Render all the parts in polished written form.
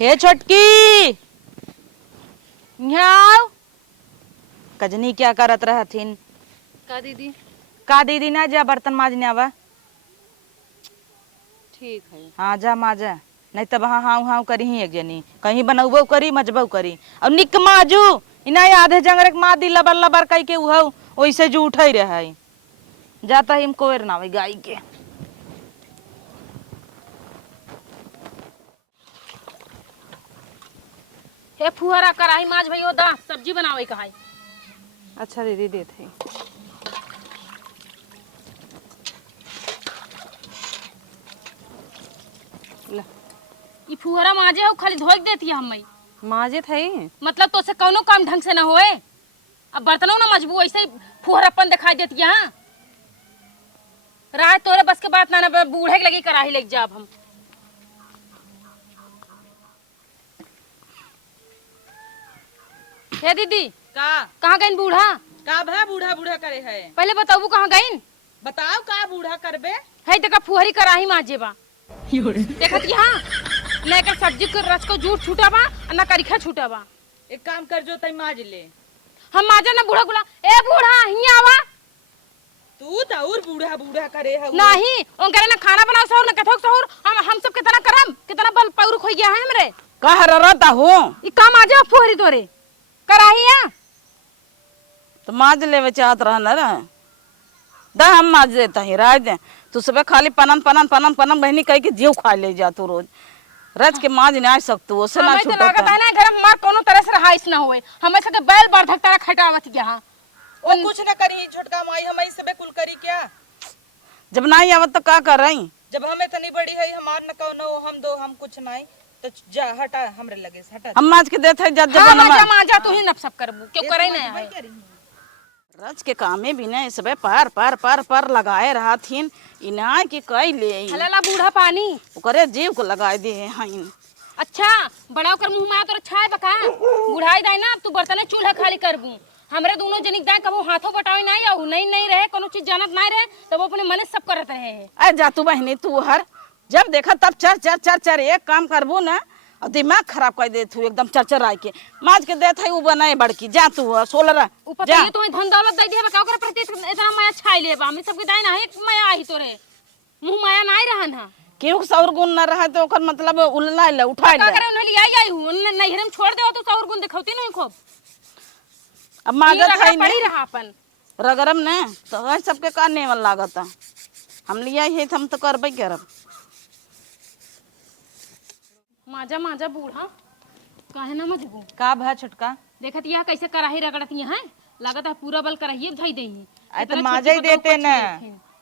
हे छोटकी यहाँ कजनी क्या करत रहथिन? का दीदी? का दीदी ना जा बर्तन माजने आवा। ठीक है। हाँ जा माजा, नहीं तब हाँ हाँ हाँ करी ही एक जनी कहीं बनबो करी मजबो करी और निक माजू इना आधे जंगरे के मादी लबर लबर कह के उहौ ओइसे जो उठै रहे जाता हिम कोएर ना गाय के। हे फुहरा कराही माज भइयो दा सब्जी बनावे कहाई। अच्छा दीदी देते ई फुहरा माजे हो खाली धोई देती है हम्मई माजे थे। मतलब तो से कौनो काम ढंग से ना होए। अब बर्तनों ना मजबू ऐसे ही फुहरापन दिखाई देती है। हाँ रात तोरे बस के बात ना बूढ़े के लगी कराही लेके जाब हम। हे दीदी का कहाँ गईन बूढ़ा? का भा बूढ़ा बूढ़ा करे है? पहले बताऊ कहाँ गईन? बताओ का बूढ़ा करबे? है देखा फुहरी कराही माजे बा देखत यहाँ लेकर सब्जी के रस को जूठ छूटा बा ना करिखा छूटा बा। एक काम कर जो तई माज ले। हम माजा ना बूढ़ा गुला ए बूढ़ा हिया आवा। तू तो और बूढ़ा बूढ़ा करे है नहीं ओंकरे ना खाना बनाओ सहूर ना कथोक सहूर हम सब कितना करम कितना बल पौर खोई गया है हमरे का हररता हो। ई काम आजा फुहरी तोरे कराही है तो माज लेवे चाहत रह न रे दा हम माज देता ही राज दे तू सुबह खाली पनन पनन पनन पनन बहनी कह के जीव खा ले जा तू रोज रज के माज नहीं आ सकतू ओसे ना हमें तो छूटता लागत है ना घर में मार कोनो तरह से रहाइश ना होए हमें सके बैल बाढ़क तारा खटावत गया। ओ कुछ न करी छोटका माई हम ही सबे कुल करी क्या जब नहीं आवत तो का कर रही जब हमें इतनी बड़ी है हमार न कहो हम दो हम कुछ नहीं तो जा हटा हमरे लगे से हटा हम माज के देते जब हाँ, जब माजा तू ही नप सब करबू क्यों करे ना रज के कामे भी नहीं सबे पार पार पार पार लगाए रहा थीन इना की कई ले हलाला बूढ़ा पानी ओकरे जीव को लगाए दे हईन। अच्छा बड़ा कर मुंह में तो अच्छा है बका बुढ़ाई दाई ना तू बर्तन चूल्हा खाली करबू हमरे दोनों जनिक दाई कबो हाथों बटावे नहीं आऊ नहीं रहे कोनो चीज जानत नहीं रहे तब अपने मन सब करत रहे। अरे जा तू बहनी तू हर जब देखा तब चर चर चर चर एक काम करबू ना और दिमाग खराब कर दे तू एकदम चरचर आके के माज के देत है उ बनाए बड़की जा तू सोलरा ऊपर ये तो धन दौलत दई दे बका ओकरा प्रति इतना माया छाई ले बा हम सब के दाई ना एक माया आई तोरे मुंह माया नहीं रहन हा केहू सौर गुण न रहा तो ओकर मतलब उल्ला ले उठा ले का करे उन्हें आई हूं नहीं हम छोड़ दे तो सौर गुण दिखौती नहीं खूब अब माजा था ही पड़ी रहा अपन रगरम ने तो वह सबके करने वाला लागत हम लिया है हम तो करबे करब माजा माजा बूढ़ा काहे ना मजबू का भा छुटका देखत यह कैसे कराही रगड़त है लागत है पूरा बल कराही धई देही आई तो माजा ही देते ना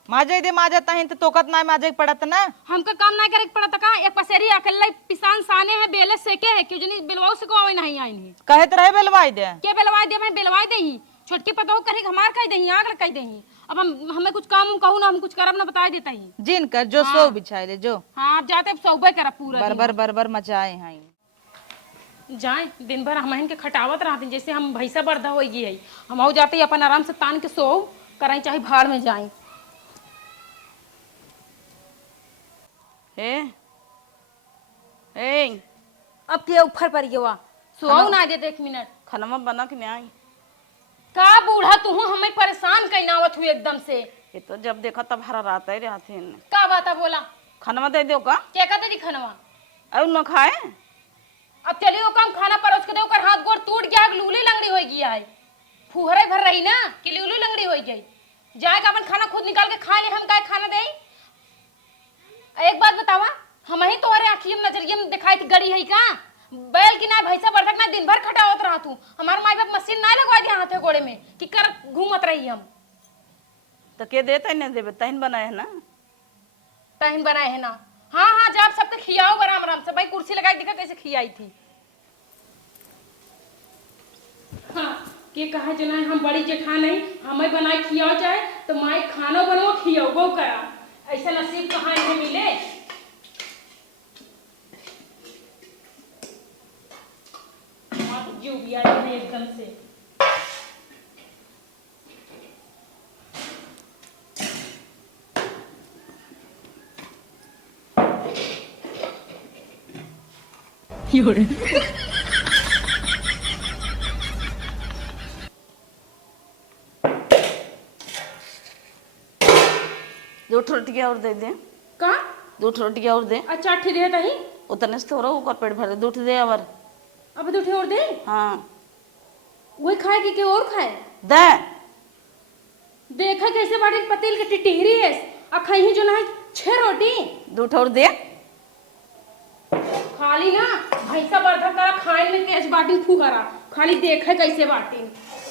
माजा ही दे माजा तहिन तो तोकत ना माजा ही पड़त ना हमका काम नहीं करे पड़त का एक पसेरी अकेले पिसान साने है बेले सेके है क्यों जनी बेलवाओ से को आवे नहीं आइन कहत रहे बेलवाई दे के बेलवाई दे मैं बेलवाई देही छोटकी पतो करे हमार कह देही आग कह देही अब हम हमें कुछ काम कहू ना हम कुछ करब ना बता देता ही जिन कर जो सो बिछाए ले जो हां अब जाते सौबे कर पूरा बरबर बरबर मचाए हैं जाए दिन भर हमहन के खटावत रहती जैसे हम भैंसा बर्दा हो गई है हम हो जाते अपन आराम से तान के सो कराई चाहे भाड़ में जाए। ए ए अब के ऊपर पर गया सो ना दे 1 मिनट खाना बना के नहीं आई का बूढ़ा तू हमें परेशान कइनावत हुई एकदम से ये तो जब देखा तब हरा रात ही रहते हैं का बात है बोला खाना दे दो का क्या कहते दी खानवा और न खाए अब चलिए कम खाना परोस के दे ओकर हाथ गोड़ टूट गया लूली लंगड़ी हो गई है फुहरे भर रही ना कि लूली लंगड़ी हो गई जाएगा अपन खाना खुद निकाल के खा ले हम काय खाना दे। एक बात बतावा हम ही तुम्हारे आँखियों में नजरिए में दिखाई थी गड़ी है का बैल की ना भैंसा बरतक ना दिन भर खटावत रहा तू हमार माई बाप मशीन ना लगवा दिया हाथे गोड़े में कि कर घूमत रही हम तो के देते नहीं देवे तहन बनाए है ना तहन बनाए है ना हाँ हाँ जब सबके खियाओ आराम आराम से भाई कुर्सी लगाई दिखा कैसे खियाई थी। हाँ के कहा जना हम बड़ी जेठा नहीं हमें बनाए खियाओ चाहे तो माई खाना बनवा खियाओ करा ऐसा नसीब कहाँ इन्हें मिले। जो भी आए एकदम से दो रोटियां और दे दे, का 2 रोटियां और दे। अच्छा ठीक है तही उतने से थोड़ा ऊपर पेट भर दे, 2 दे और। अब दूठे और दे हाँ वही खाए कि और खाए दे। देखा कैसे बाटी पतील के टिटहरी है अखई जो ना 6 रोटी 2 और दे। खाली ना भैंसा बर्धा करा खाए में तेज बाटी फुहरा खाली देखे कैसे बाटी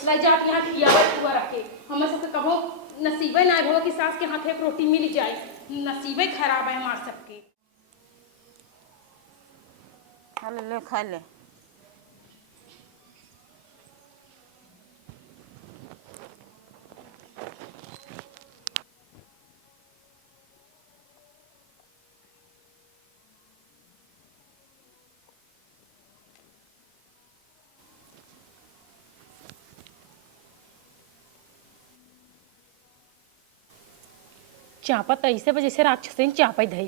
ले जाके यहाँ खियावे फुहरा के हमें सबके कहो नसीबे ना हो कि सास के हाथ एक रोटी मिल जाए नसीबे खराब है हमार सबके। खा ले, ले खा ले। चापा तो ऐसे वजह से राक्षसीन चापा धई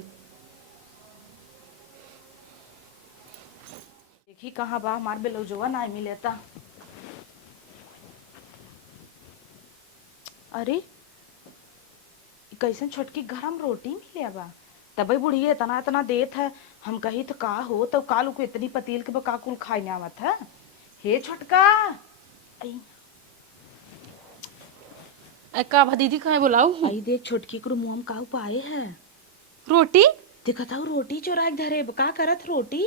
देखी कहाँ बा हमार बेलौजवा ना मिलेता। अरे कैसन छोटकी गरम रोटी मिले बा तबे बुढ़िया इतना इतना देत है। हम कही तो का हो तो काल को इतनी पतील के बका कुल खाई आवत है। हे छोटका आई का दीदी कहे बुलाऊ आई देख छोटकी को मुंह में का पाए है। रोटी देखत हूँ रोटी चोरा के धरे का करत रोटी।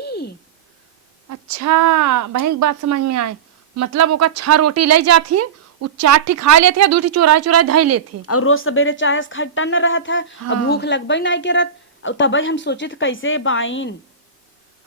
अच्छा बहन बात समझ में आए मतलब ओका 6 रोटी ले जाती उ 4 ठी खा लेते 2 ठी चोराए चोराए धई लेते और रोज सवेरे चाय से खट्टा न रहा था। हाँ। अब भूख लगबई नहीं करत तबे हम सोचे थे कैसे बाइन।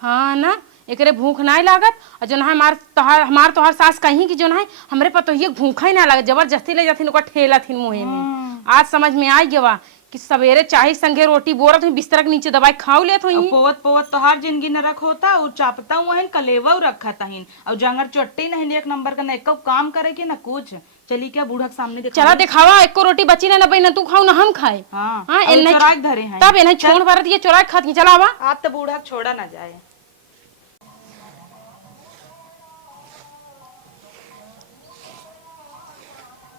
हाँ ना एकरे भूख नहीं लागत और जो है हमार तोहार सास कहीं कि जो है हमरे पतो ये भूखा ही ना लागत जबरदस्ती ले जाती ओका ठेला थी मुँह में। आज समझ में आ गया कि सवेरे चाहे संगे रोटी बोरत हुई बिस्तर के नीचे दवाई खाऊ लेत हुई पोवत पोवत तोहार जिंदगी न रख होता और चापता हुआ कलेवा रखा तहीन और जंगर चोट्टी नहीं 1 नंबर का न एक काम करे कि न कुछ। चली क्या बूढ़ा के सामने दिखा चला दिखावा एको रोटी बची ना बई ना तू खाऊ ना हम खाए। हाँ, हाँ और इन्हें चोरा के धरे हैं। तब इन्हें छोड़ भरत ये चोरा के खाती चला आवा आप तो बूढ़ा छोड़ा ना जाए।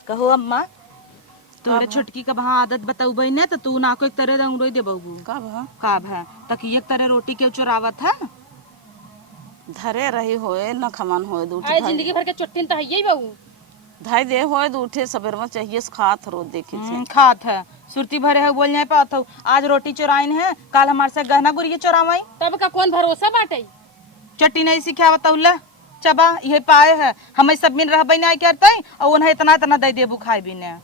कहो अम्मा तोरे छुटकी का वहाँ आदत बताऊ बई ने तो तू ना को एक तरह दंगरोई दे बहू का भा का है तक एक तरह रोटी के चुरावत है। धरे रही होए न खमान होए, 2 आए जिंदगी भर के चुट्टिन तो है बहू धाई दे होए, 2 सवेर में चाहिए खात रोज देखे थे। खात है सुरती भरे है बोल जाए पात हो। आज रोटी चुराइन है काल हमारे से गहना गुड़िया चुरावाई तब का कौन भरोसा बाटे। चट्टी नहीं सिखावत उल्ला चबा ये पाए है हमें सब मिल रहा नहीं करते और उन्हें इतना इतना दे देबू खाए भी ने।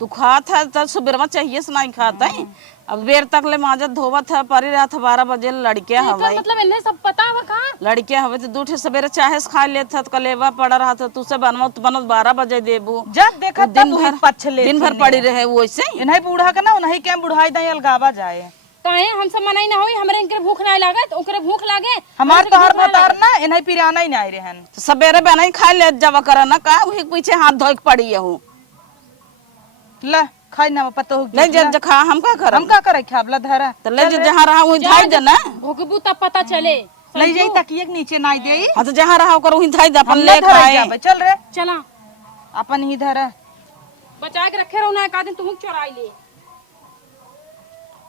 तू खात है तो सुबह में चाहिए से नहीं खाता है। अब बेर तक ले माजत धोवत है परी रात 12 बजे लड़कियां हवाई मतलब इन्हें सब पता है का लड़कियां हवे तो 2 सवेरे चाहे से खा लेत है कलेवा पड़ा रहा था तू से बनवत 12 बजे देबू जब देखा दिन भर पड़ी रहे वैसे इन्हें बूढ़ा का ना उन्हें क्या बुढ़ाई दई अलगावा जाए काहे हम सब मनाई ना होई हमरे इनके भूख ना लागत ओकरे भूख लागे हमार तोहर बतार ना इन्हें पिराना ही नहीं रहन तो सवेरे बना खा ले जवा कर ना का वही पीछे हाथ धोई के पड़ी हूँ ला खाई ना पतो ले जब खा हम का कर हम का करे खाबला धरा तो ले जहाँ रहा वही धाई दे ना भोगबू तब पता चले ले जाई तकिए के नीचे नहीं देई। हाँ तो जहाँ रहा कर वही धाई दे अपन हम ले धरे खाए जाबे चल रे चला अपन ही धरा बचा के रखे रहो ना एक आदमी तुम चुराई ले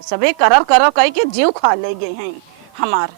सबे करर करर कह के जीव खा ले गए हैं हमार।